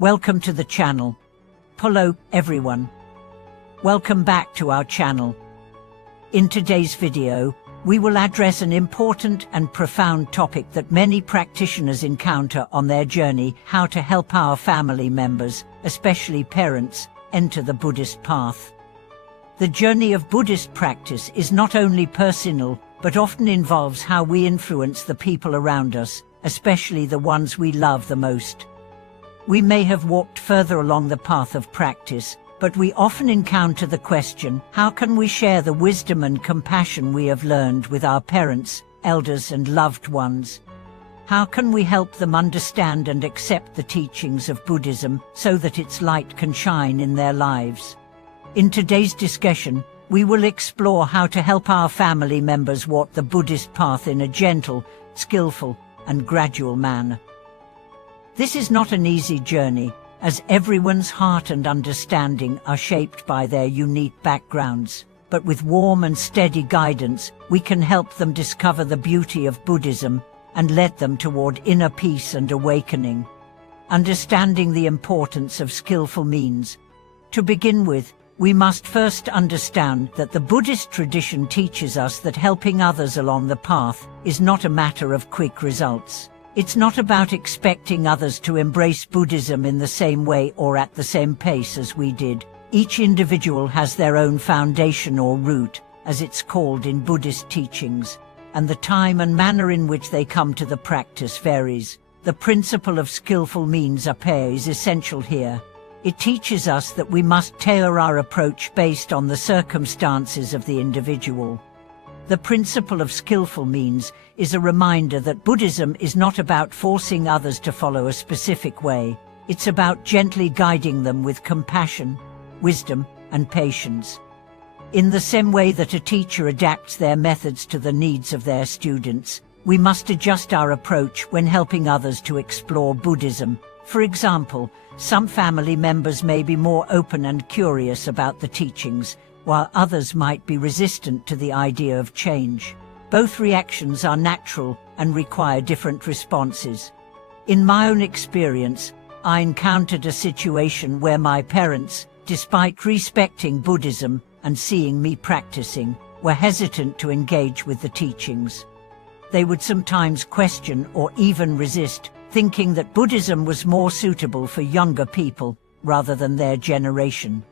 Welcome to the channel. Hello, everyone. Welcome back to our channel. In today's video, we will address an important and profound topic that many practitioners encounter on their journey: how to help our family members, especially parents, enter the Buddhist path. The journey of Buddhist practice is not only personal, but often involves how we influence the people around us, especially the ones we love the most. We may have walked further along the path of practice, but we often encounter the question: how can we share the wisdom and compassion we have learned with our parents, elders, and loved ones? How can we help them understand and accept the teachings of Buddhism so that its light can shine in their lives? In today's discussion, we will explore how to help our family members walk the Buddhist path in a gentle, skillful, and gradual manner. This is not an easy journey, as everyone's heart and understanding are shaped by their unique backgrounds. But with warm and steady guidance, we can help them discover the beauty of Buddhism and lead them toward inner peace and awakening. Understanding the importance of skillful means. To begin with, we must first understand that the Buddhist tradition teaches us that helping others along the path is not a matter of quick results. It's not about expecting others to embrace Buddhism in the same way or at the same pace as we did. Each individual has their own foundation or root, as it's called in Buddhist teachings, and the time and manner in which they come to the practice varies. The principle of skillful means is essential here. It teaches us that we must tailor our approach based on the circumstances of the individual. The principle of skillful means is a reminder that Buddhism is not about forcing others to follow a specific way. It's about gently guiding them with compassion, wisdom, and patience. In the same way that a teacher adapts their methods to the needs of their students, we must adjust our approach when helping others to explore Buddhism. For example, some family members may be more open and curious about the teachings, while others might be resistant to the idea of change. Both reactions are natural and require different responses. In my own experience, I encountered a situation where my parents, despite respecting Buddhism and seeing me practicing, were hesitant to engage with the teachings. They would sometimes question or even resist, thinking that Buddhism was more suitable for younger people rather than their generation.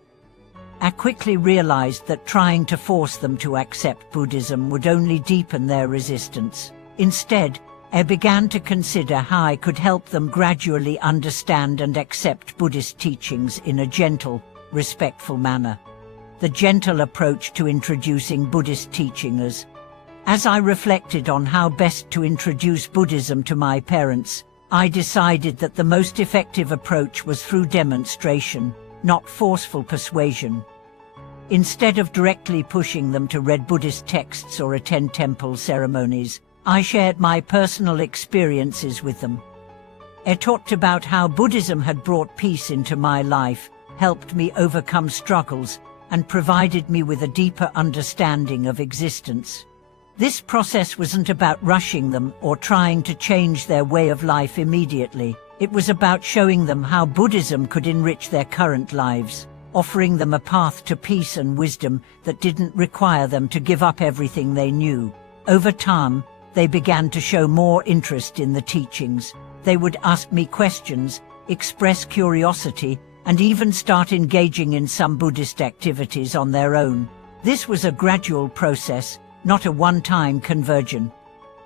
I quickly realized that trying to force them to accept Buddhism would only deepen their resistance. Instead, I began to consider how I could help them gradually understand and accept Buddhist teachings in a gentle, respectful manner. The gentle approach to introducing Buddhist teachings. As I reflected on how best to introduce Buddhism to my parents, I decided that the most effective approach was through demonstration, not forceful persuasion. Instead of directly pushing them to read Buddhist texts or attend temple ceremonies, I shared my personal experiences with them. I talked about how Buddhism had brought peace into my life, helped me overcome struggles, and provided me with a deeper understanding of existence. This process wasn't about rushing them or trying to change their way of life immediately. It was about showing them how Buddhism could enrich their current lives, offering them a path to peace and wisdom that didn't require them to give up everything they knew. Over time, they began to show more interest in the teachings. They would ask me questions, express curiosity, and even start engaging in some Buddhist activities on their own. This was a gradual process, not a one-time conversion.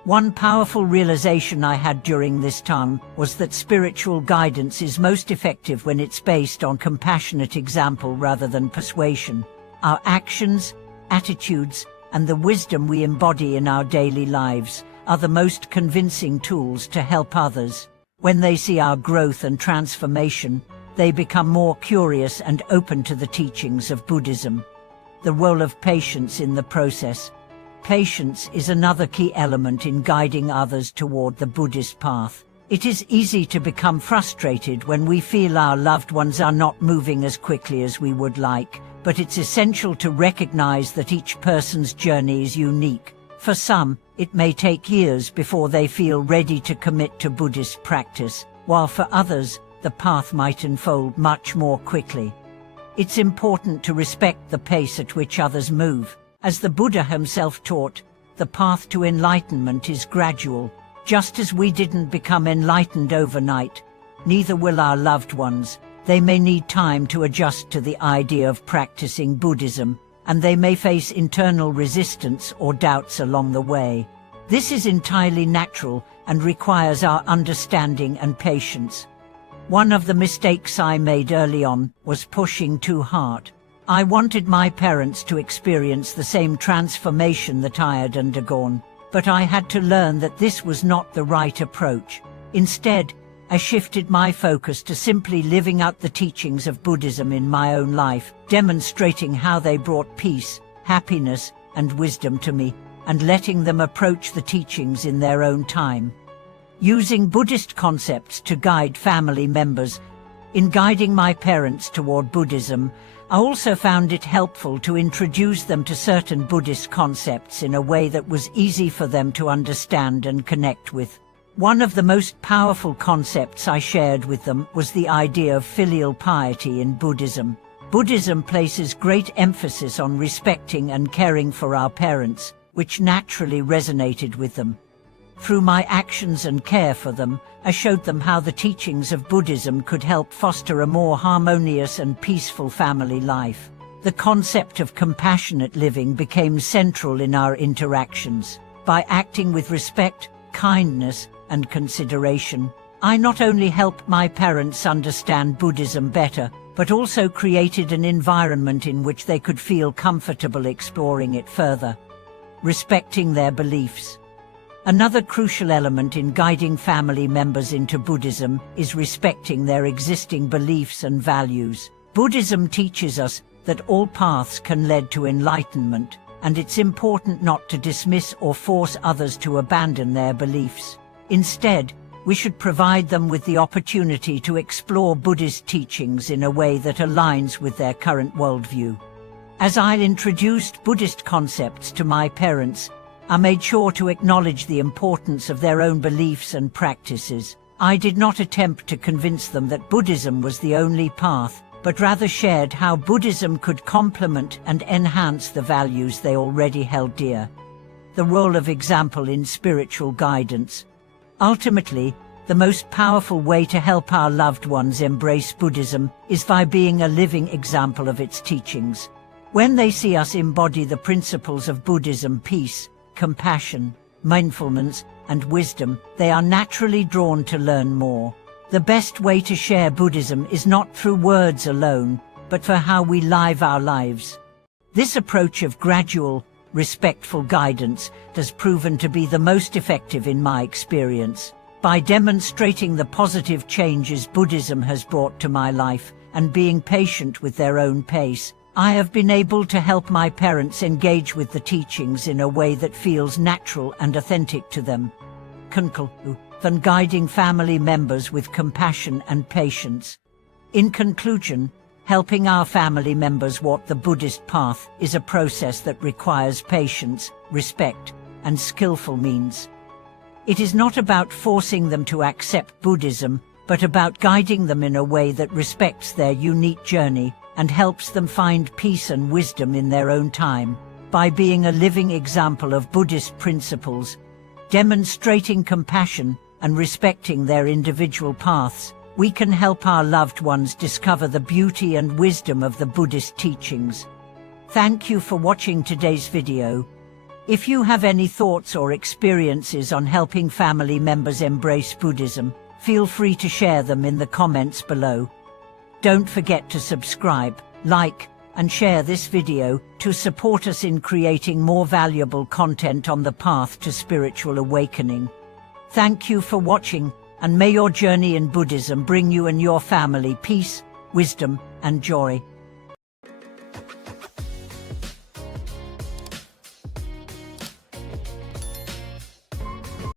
One powerful realization I had during this time was that spiritual guidance is most effective when it's based on compassionate example rather than persuasion. Our actions, attitudes, and the wisdom we embody in our daily lives are the most convincing tools to help others. When they see our growth and transformation, they become more curious and open to the teachings of Buddhism. The role of patience in the process. Patience is another key element in guiding others toward the Buddhist path. It is easy to become frustrated when we feel our loved ones are not moving as quickly as we would like, but it's essential to recognize that each person's journey is unique. For some, it may take years before they feel ready to commit to Buddhist practice, while for others, the path might unfold much more quickly. It's important to respect the pace at which others move. As the Buddha himself taught, the path to enlightenment is gradual. Just as we didn't become enlightened overnight, neither will our loved ones. They may need time to adjust to the idea of practicing Buddhism, and they may face internal resistance or doubts along the way. This is entirely natural and requires our understanding and patience. One of the mistakes I made early on was pushing too hard. I wanted my parents to experience the same transformation that I had undergone, but I had to learn that this was not the right approach. Instead, I shifted my focus to simply living out the teachings of Buddhism in my own life, demonstrating how they brought peace, happiness, and wisdom to me, and letting them approach the teachings in their own time. Using Buddhist concepts to guide family members. In guiding my parents toward Buddhism, I also found it helpful to introduce them to certain Buddhist concepts in a way that was easy for them to understand and connect with. One of the most powerful concepts I shared with them was the idea of filial piety in Buddhism. Buddhism places great emphasis on respecting and caring for our parents, which naturally resonated with them. Through my actions and care for them, I showed them how the teachings of Buddhism could help foster a more harmonious and peaceful family life. The concept of compassionate living became central in our interactions. By acting with respect, kindness, and consideration, I not only helped my parents understand Buddhism better, but also created an environment in which they could feel comfortable exploring it further. Respecting their beliefs. Another crucial element in guiding family members into Buddhism is respecting their existing beliefs and values. Buddhism teaches us that all paths can lead to enlightenment, and it's important not to dismiss or force others to abandon their beliefs. Instead, we should provide them with the opportunity to explore Buddhist teachings in a way that aligns with their current worldview. As I introduced Buddhist concepts to my parents, I made sure to acknowledge the importance of their own beliefs and practices. I did not attempt to convince them that Buddhism was the only path, but rather shared how Buddhism could complement and enhance the values they already held dear. The role of example in spiritual guidance. Ultimately, the most powerful way to help our loved ones embrace Buddhism is by being a living example of its teachings. When they see us embody the principles of Buddhism, peace, compassion, mindfulness, and wisdom, they are naturally drawn to learn more. The best way to share Buddhism is not through words alone, but for how we live our lives. This approach of gradual, respectful guidance has proven to be the most effective in my experience. By demonstrating the positive changes Buddhism has brought to my life and being patient with their own pace, I have been able to help my parents engage with the teachings in a way that feels natural and authentic to them. Than guiding family members with compassion and patience. In conclusion, helping our family members walk the Buddhist path is a process that requires patience, respect, and skillful means. It is not about forcing them to accept Buddhism, but about guiding them in a way that respects their unique journey and helps them find peace and wisdom in their own time. By being a living example of Buddhist principles, demonstrating compassion and respecting their individual paths, we can help our loved ones discover the beauty and wisdom of the Buddhist teachings. Thank you for watching today's video. If you have any thoughts or experiences on helping family members embrace Buddhism, feel free to share them in the comments below. Don't forget to subscribe, like, and share this video to support us in creating more valuable content on the path to spiritual awakening. Thank you for watching, and may your journey in Buddhism bring you and your family peace, wisdom, and joy.